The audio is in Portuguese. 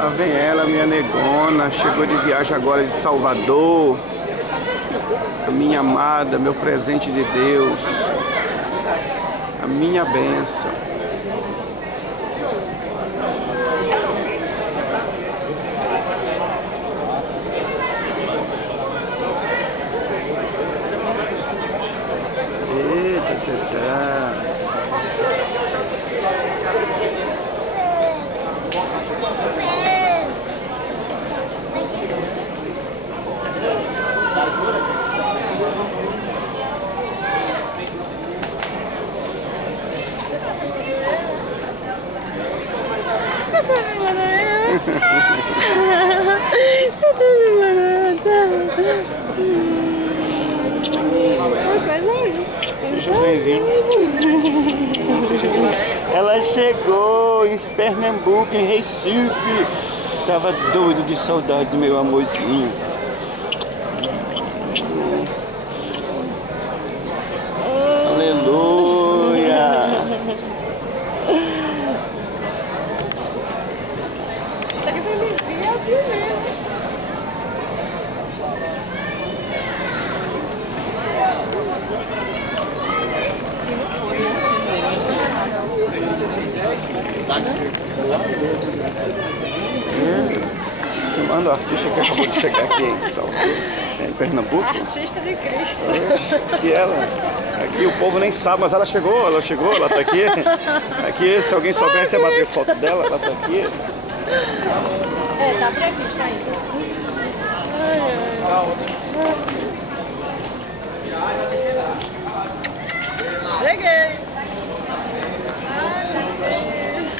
Lá vem ela, minha negona, chegou de viagem agora de Salvador. A minha amada, meu presente de Deus. A minha bênção. Tchau, tchau, tchau. Seja bem-vindo. Ela chegou em Pernambuco, em Recife. Tava doido de saudade do meu amorzinho. Aleluia. Tá que você me via primeiro. Chamando o artista que acabou de chegar aqui em Pernambuco. Artista de Cristo. E ela, aqui o povo nem sabe, mas ela chegou, ela tá aqui. Aqui, se alguém soubesse, ia bater foto dela, ela tá aqui. É, tá previsto ainda. Cheguei! Ai, meu Deus!